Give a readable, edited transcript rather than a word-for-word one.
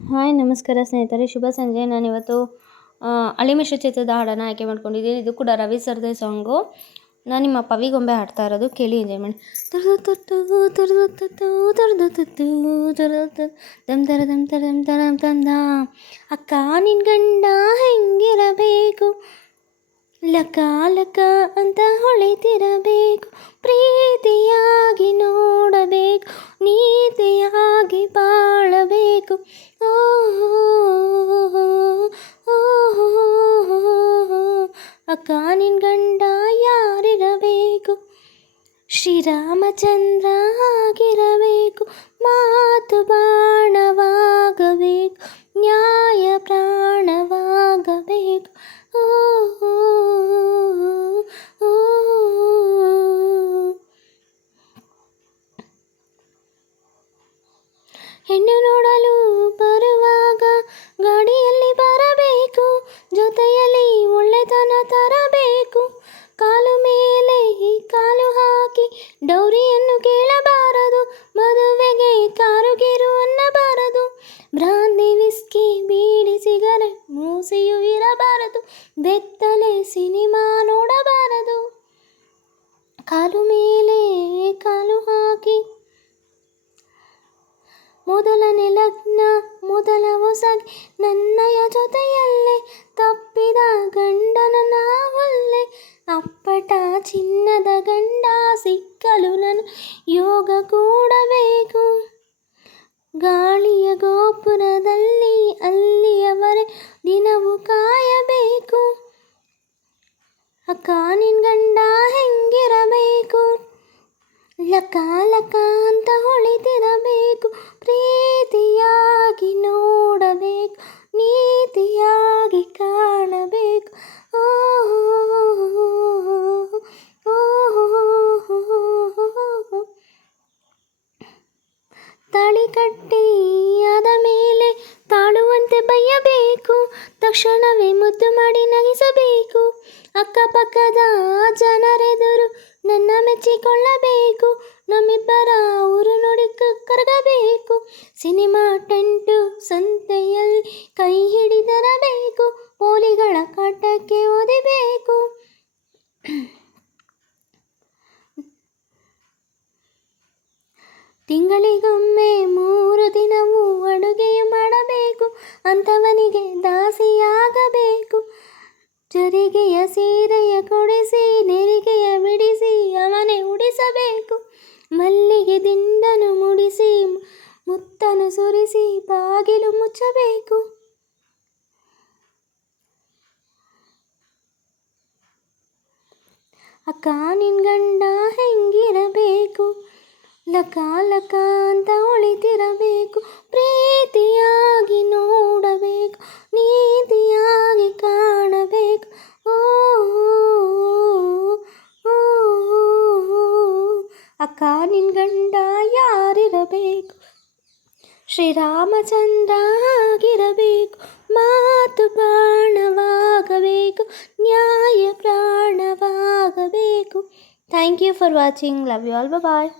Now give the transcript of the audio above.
Hi ನಮಸ್ಕಾರ ಸ್ನೇಹಿತರೆ, ಶುಭ ಸಂಜೆ. ನಾನಿವತ್ತು ಅಳಿಮಿಶ್ರ ಚಿತ್ರದ ಹಾಡನ್ನು ಆಯ್ಕೆ ಮಾಡ್ಕೊಂಡಿದ್ದೀನಿ. ಇದು ಕೂಡ ರವಿ ಸರ್ದೇ ಸಾಂಗು. ನಾನು ನಿಮ್ಮ ಪವಿಗೊಂಬೆ ಹಾಡ್ತಾ ಇರೋದು, ಕೇಳಿ ಎಂಜಾಯ್ ಮಾಡಿ. ತಂದ ಅಕ್ಕ ನಿನ್ ಗಂಡ ಹೆಂಗಿರಬೇಕು, ಲಕ ಲಕ ಅಂತ ಹೊಳಿತಿರಬೇಕು, ಪ್ರೀತಿಯಾಗಿ ನೋಡಬೇಕು, ನೀತಿಯಾಗಿ ಬಾಳಬೇಕು. ಅಕ್ಕ ನಿನ್ ಗಂಡ ಯಾರಿರಬೇಕು, ಶ್ರೀರಾಮಚಂದ್ರ ಆಗಿರಬೇಕು, ಮಾತು ಬಾಣವಾಗಬೇಕು, ನ್ಯಾಯ ಪ್ರಾಣವಾಗಬೇಕು. ಹೆಣ್ಣು ನೋಡಲು ಬರುವಾಗ ಗಾಡಿಯಲ್ಲಿ ಬರಬೇಕು, ಜೊತೆಯಲ್ಲಿ ಒಳ್ಳೆತನ ತರಬೇಕು, ಕಾಲು ಮೇಲೆ ಕಾಲು ಹಾಕಿ ಡೌರಿಯನ್ನು ಕೇಳಬಾರದು, ಮದುವೆಗೆ ಕಾರುಗೇರು ಅನ್ನಬಾರದು, ಬ್ರಾಂದಿ ವಿಸ್ಕಿ ಬೀಡಿ ಸಿಗರೆಟ್ ಮೂಸೆಯೂ ಇರಬಾರದು, ಬೆತ್ತಲೆ ಸಿನಿಮಾ ನೋಡಬಾರದು, ಕಾಲು ಮೇಲೆ ಕಾಲು ಹಾಕಿ ಮೊದಲನೇ ಲಗ್ನ ಮೊದಲ ಹೊಸಗೆ ನನ್ನಯ ಜೊತೆಯಲ್ಲೇ, ತಪ್ಪಿದ ಗಂಡನ ನಾವಲ್ಲೇ, ಅಪ್ಪಟ ಚಿನ್ನದ ಗಂಡ ಸಿಕ್ಕಲು ನನ್ನ ಯೋಗ ಕೂಡಬೇಕು, ಗಾಳಿಯ ಗೋಪುರದಲ್ಲಿ ಅಲ್ಲಿಯವರೆ ದಿನವೂ ಕಾಯಬೇಕು. ಅಕ್ಕ ನಿನ್ ಗಂಡ ಹೆಂಗಿರಬೇಕು, ಲಕ ಲಕ ಅಂತ ಹೊಳಿತಿರಬೇಕು, ಪ್ರೀತಿಯಾಗಿ ನೋಡಬೇಕು, ನೀತಿಯಾಗಿ ಕಾಣಬೇಕು. ತಾಳಿ ಕಟ್ಟಿ ಆದ ಮೇಲೆ ತಾಳುವಂತೆ ಬಯ್ಯಬೇಕು, ತಕ್ಷಣವೇ ಮುದ್ದು ಮಾಡಿ ನಗಿಸಬೇಕು, ಅಕ್ಕಪಕ್ಕದ ಜನರೆದುರು ನನ್ನ ಮೆಚ್ಚಿಕೊಳ್ಳಬೇಕು, ನಮ್ಮಿಬ್ಬರ ಊರು ನೋಡಿ ಕರಗಬೇಕು, ಸಿನಿಮಾ ಟೆಂಟು ಸಂತೆಯಲ್ಲಿ ಕೈ ಹಿಡಿದರಬೇಕು, ಪೋಲಿಗಳ ಕಾಟಕ್ಕೆ ಓದಿಬೇಕು, ತಿಂಗಳಿಗೊಮ್ಮೆ 3 ದಿನವೂ ಅಡುಗೆಯು ಮಾಡಬೇಕು, ಅಂಥವನಿಗೆ ದಾಸಿಯಾಗಬೇಕು, ಜರಿಗೆಯ ಸೀರೆಯ ಕೊಡಿಸಿ ನೆರಿಗೆಯ ಬಿಡಿಸಿ ಅವನೇ ಉಡಿಸಬೇಕು, ಮಲ್ಲಿಗೆ ದಿಂಡನು ಮುಡಿಸಿ ಮುತ್ತನು ಸುರಿಸಿ ಬಾಗಿಲು ಮುಚ್ಚಬೇಕು. ಅಕ್ಕ ನಿನ್ ಗಂಡ ಹೆಂಗಿರಬೇಕು, ಲಕ ಲಕ ಅಂತ ಹೊಳಿತಿರಬೇಕು, ಪ್ರೀತಿಯಾಗಿ ನೋಡಬೇಕು, ನೀತಿಯಾಗಿ ಕಾಣಬೇಕು. ಅಕ್ಕ ನಿನ್ ಗಂಡ ಯಾರಿರಬೇಕು, ಶ್ರೀರಾಮಚಂದ್ರ ಆಗಿರಬೇಕು, ಮಾತು ಬಾಣವಾಗಬೇಕು, ನ್ಯಾಯ ಪ್ರಾಣವಾಗಬೇಕು. Thank you for watching. Love you all. Bye.